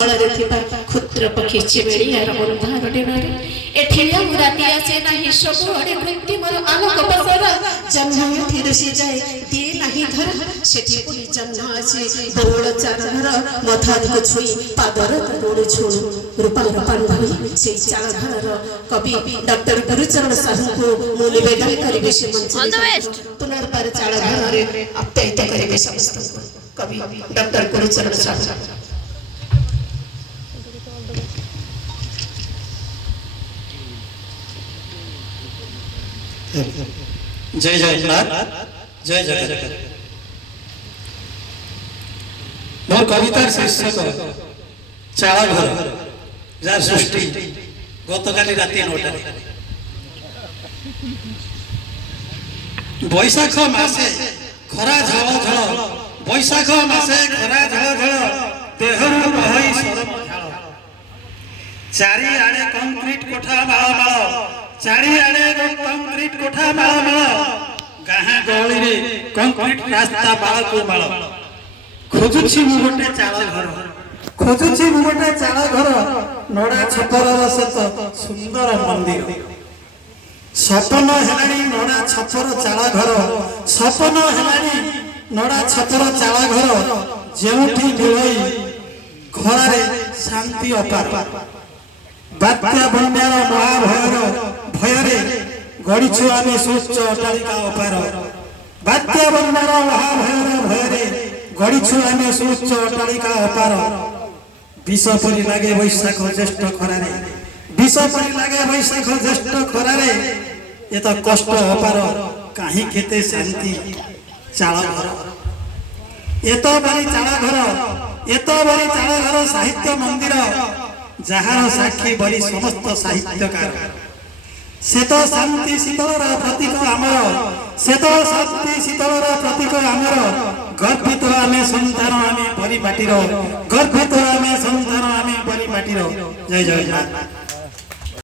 क्षुद्र पक्षी चिमेड़ियार अंधार दिनरे एठिया राति आसे नाही सब आड़े वृत्ति मोर आलोक बसर जन्म एठी रसी जाए दिए नाही धर सेठी पुनी जन्म आसे दौड़ चार घर मथार को छुई पादर तोड़ छोड़ रूपार पांडवी से चार घर कवि डॉक्टर गुरुचरण साहू को मु निवेदन करिवे से मंच पुनर्बार चार घर रे अप्यायित करिवे समस्त कवि डॉक्टर गुरुचरण साहू। जय जगन्नाथ जय जगन्नाथ मोर कवितार शीर्षक चाला घर जार सृष्टि गतकाली राति 9टा बैशाख मासे खरा झळ झळ बैशाख मासे खरा झळ झळ देहरु बहई सरम झाळ चारि आड़े कंक्रीट कोठा माळ माळ चारि आड़े कंक्रीट कोठा माळ माळ गाहा गळी रे कंक्रीट रास्ता माळ को माळ खोजुछि मु गोटे चाळ घर खोजुछि मु गोटे चाळ घर नोडा छपर सत सुंदर मंदिर सपन हेलानी नोडा छपर चाळ घर सपन हेलानी नोडा छपर चाळ घर जेउठी मिलई घरारे शांति अपार बात्या बन्यार महाभयर भयरे गड़ीछु आमे सुच्च अटालिका अपार बात्या बन्यार महाभयर भयरे गड़ीछु आमे सुच्च अटालिका अपार विष परि लागे वैशाख ज्येष्ठ खरारे विष परि लागे वैशाख ज्येष्ठ खरारे ए त कष्ट अपार काहे केते शांति चाळ घर एत बरी चाळ घर एत बरी चाळ घर साहित्य मंदिर जहार साक्षी बरी समस्त साहित्यकार से तो शांति शीतलर प्रतीक आमर से तो शांति शीतलर प्रतीक आमर गर्भित आमे संतान आमे परिपाटीर गर्भित आमे संतान आमे परिपाटीर जय जगन्नाथ।